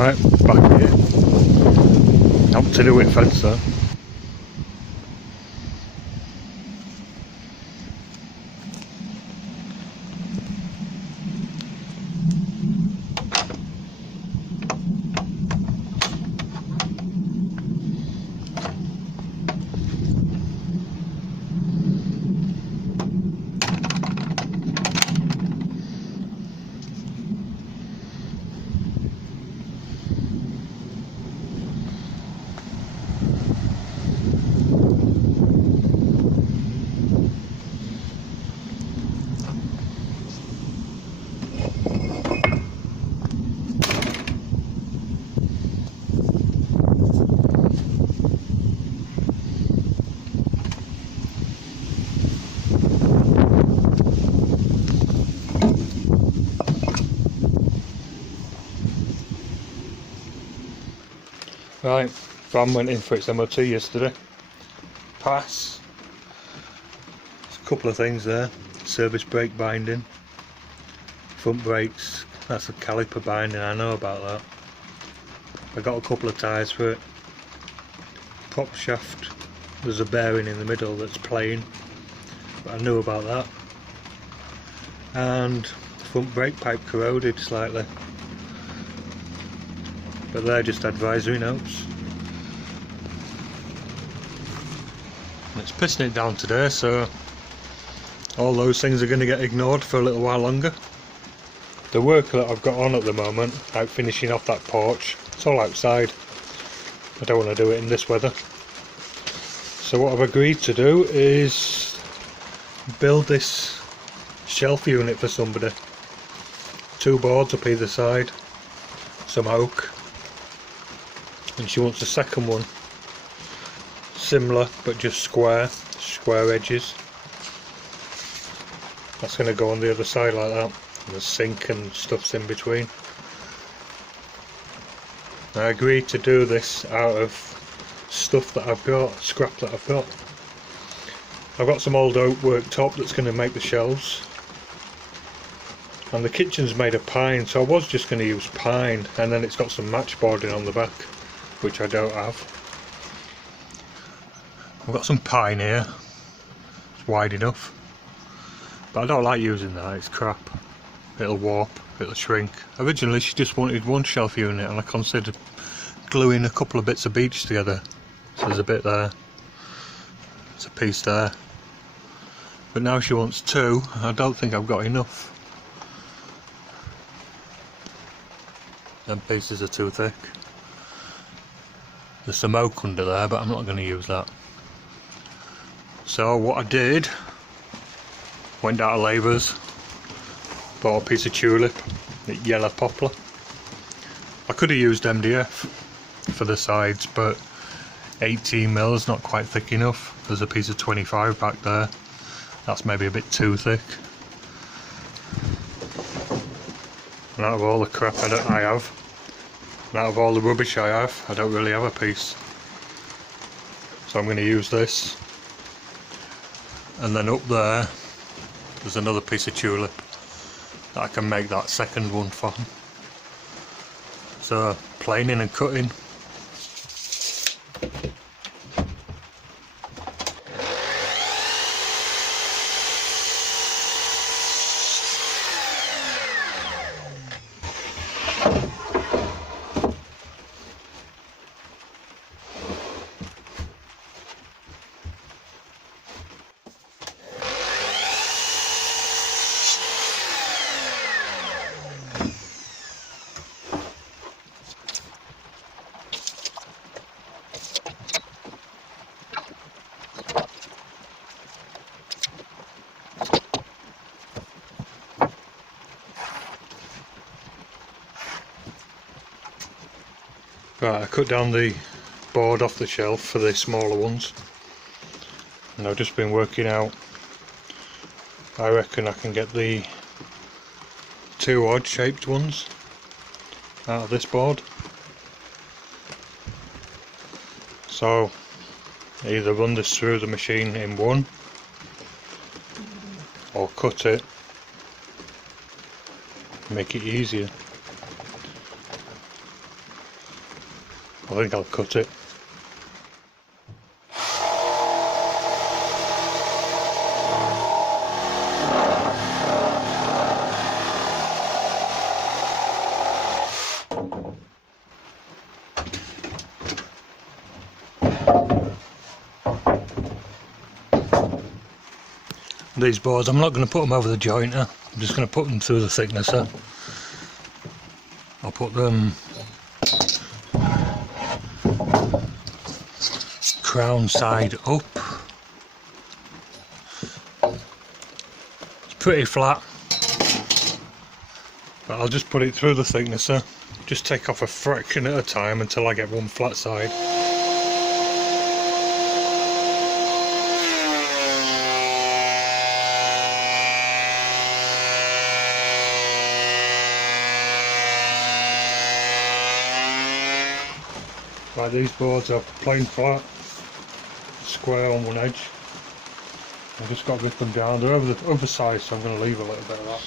Right, back here. Not to do with fence though. Right, Van went in for its MOT yesterday. Pass. There's a couple of things there. Service brake binding. Front brakes, that's a caliper binding, I know about that. I got a couple of tyres for it. Prop shaft, there's a bearing in the middle that's plain, but I knew about that. And the front brake pipe corroded slightly. But they're just advisory notes. And it's pissing it down today, so all those things are going to get ignored for a little while longer. The work that I've got on at the moment, out finishing off that porch, it's all outside. I don't want to do it in this weather. So what I've agreed to do is build this shelf unit for somebody. 2 boards up either side, some oak. And she wants a second one, similar but just square edges. That's going to go on the other side like that, and the sink and stuff's in between. I agreed to do this out of stuff that I've got, scrap that I've got. I've got some old oak worktop that's going to make the shelves, and the kitchen's made of pine, so I was just going to use pine, and then it's got some matchboarding on the back, which I don't have. I've got some pine here, it's wide enough, but I don't like using that, it's crap. It'll warp, it'll shrink. Originally she just wanted one shelf unit, and I considered gluing a couple of bits of beech together. So there's a bit there, there's a piece there, but now she wants 2, and I don't think I've got enough. Them pieces are too thick. There's some oak under there, but I'm not going to use that. So what I did, went down to Labour's, bought a piece of tulip, yellow poplar. I could have used MDF for the sides, but 18mm is not quite thick enough. There's a piece of 25 back there, that's maybe a bit too thick. And out of all the crap I have, and out of all the rubbish I have, I don't really have a piece. So I'm going to use this. And then up there, there's another piece of tulip that I can make that second one from. So planing and cutting. Right, I cut down the board off the shelf for the smaller ones, and I've just been working out, I reckon I can get the 2 odd shaped ones out of this board. So either run this through the machine in one, or cut it, make it easier. I think I'll cut it. These boards, I'm not going to put them over the jointer, I'm just going to put them through the thicknesser. I'll put them crown side up. It's pretty flat, but I'll just put it through the thicknesser, just take off a fraction at a time until I get one flat side. Right, these boards are plain flat, square on one edge. I've just got to rip them down. They're over the other side, so I'm going to leave a little bit of that.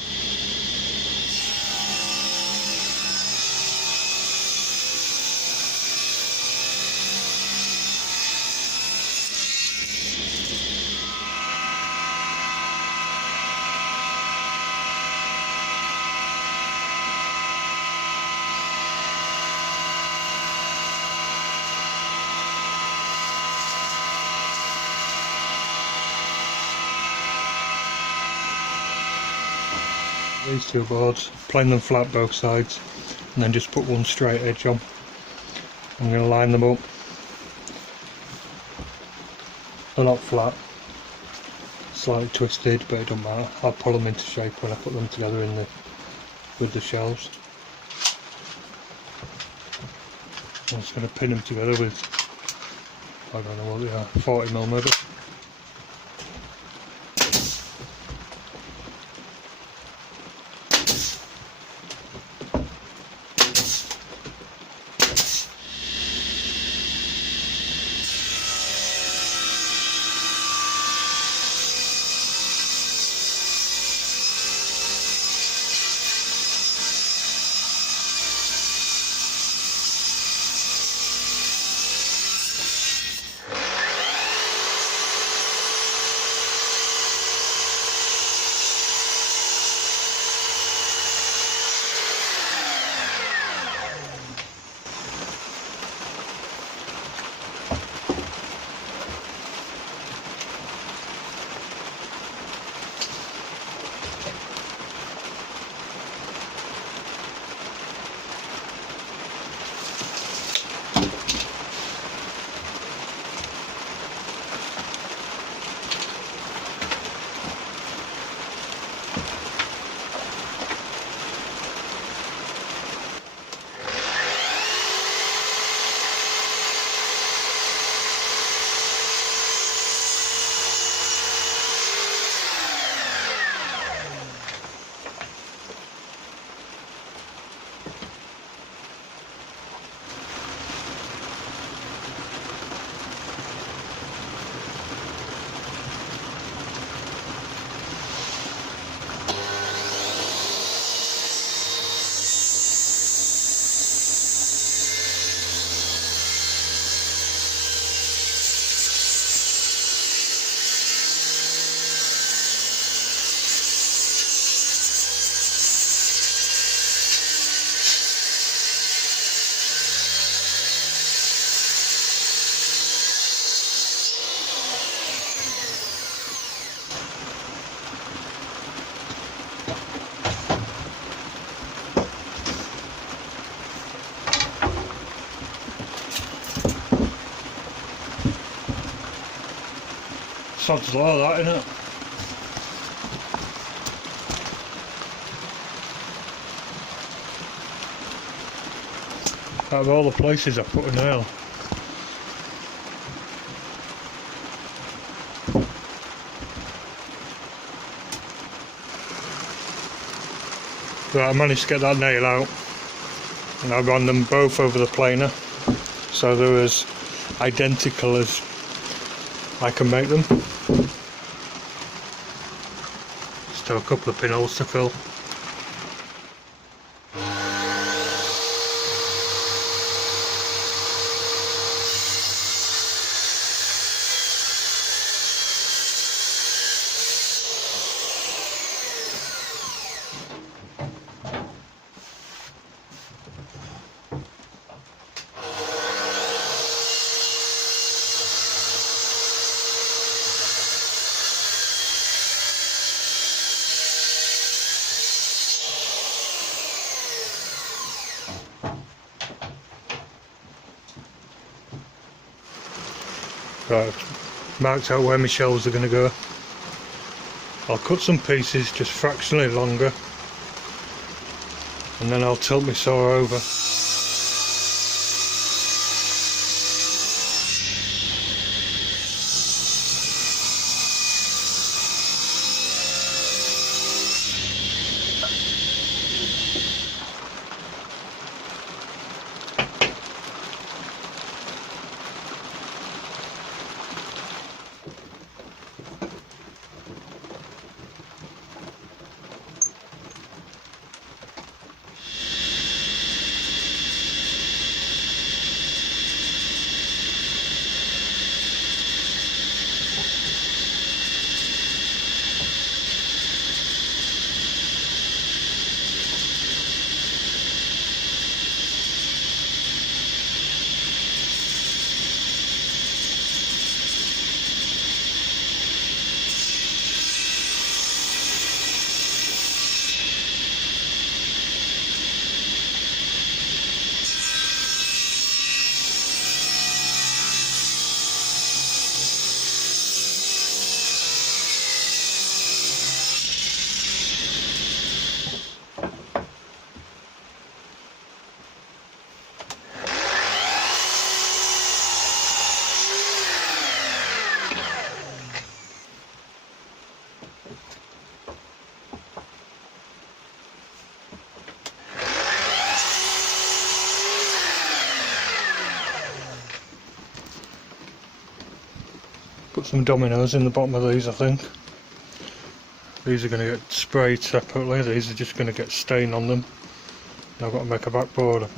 These two boards, plane them flat both sides, and then just put one straight edge on. I'm going to line them up. They're not flat, slightly twisted, but it doesn't matter. I'll pull them into shape when I put them together with the shelves. I'm just going to pin them together with, I don't know what they are, 40mm maybe. Sod's law, that, innit? Out of all the places I put a nail. Right, I managed to get that nail out, and I've run them both over the planer, so they're as identical as I can make them. Still a couple of pinholes to fill. So I've marked out where my shelves are going to go. I'll cut some pieces just fractionally longer, and then I'll tilt my saw over. Put some dominoes in the bottom of these, I think. These are going to get sprayed separately, these are just going to get stain on them. Now I've got to make a backboard. I've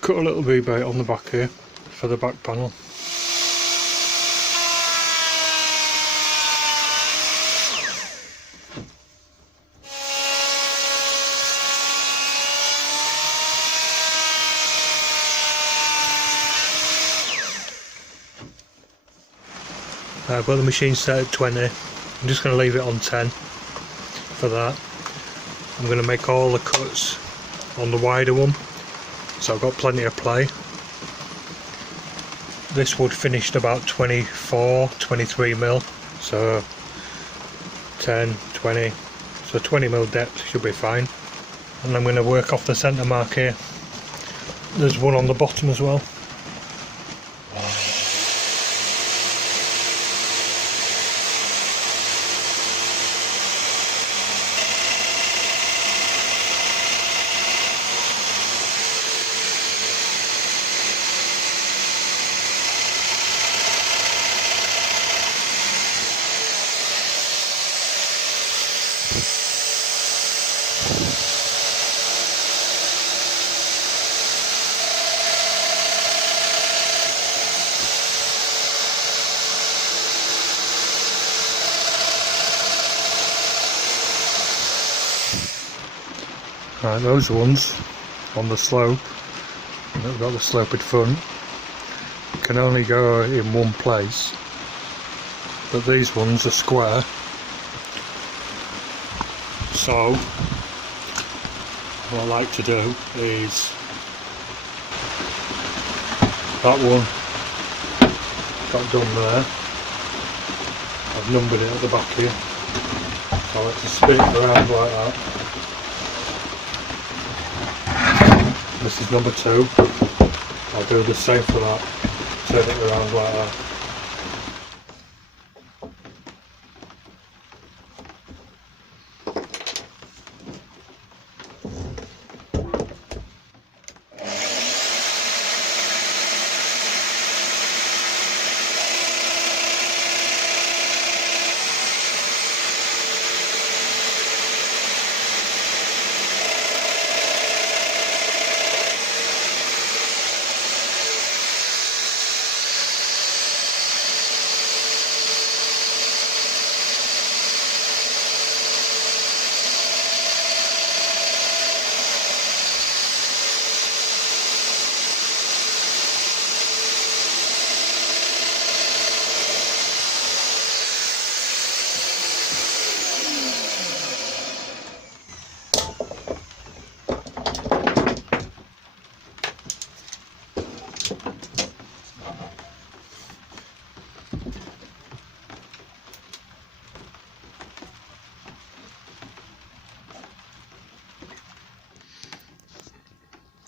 cut a little rebate on the back here for the back panel. I've got the machine set at 20, I'm just going to leave it on 10 for that. I'm going to make all the cuts on the wider one, so I've got plenty of play. This wood finished about 24, 23 mil, so 10, 20, so 20 mil depth should be fine. And I'm going to work off the centre mark here. There's one on the bottom as well. Right, those ones on the slope, they've got the sloped front, can only go in one place, but these ones are square, so what I like to do is that one got done there. I've numbered it at the back here, so I like to spin it around like that. This is number 2. I'll do the same for that, turn it around like that.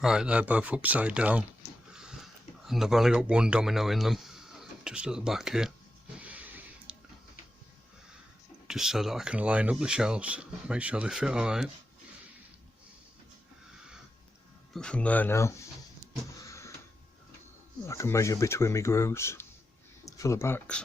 Right, they're both upside down, and I've only got one domino in them, just at the back here, just so that I can line up the shelves, make sure they fit alright. But from there now, I can measure between my grooves for the backs.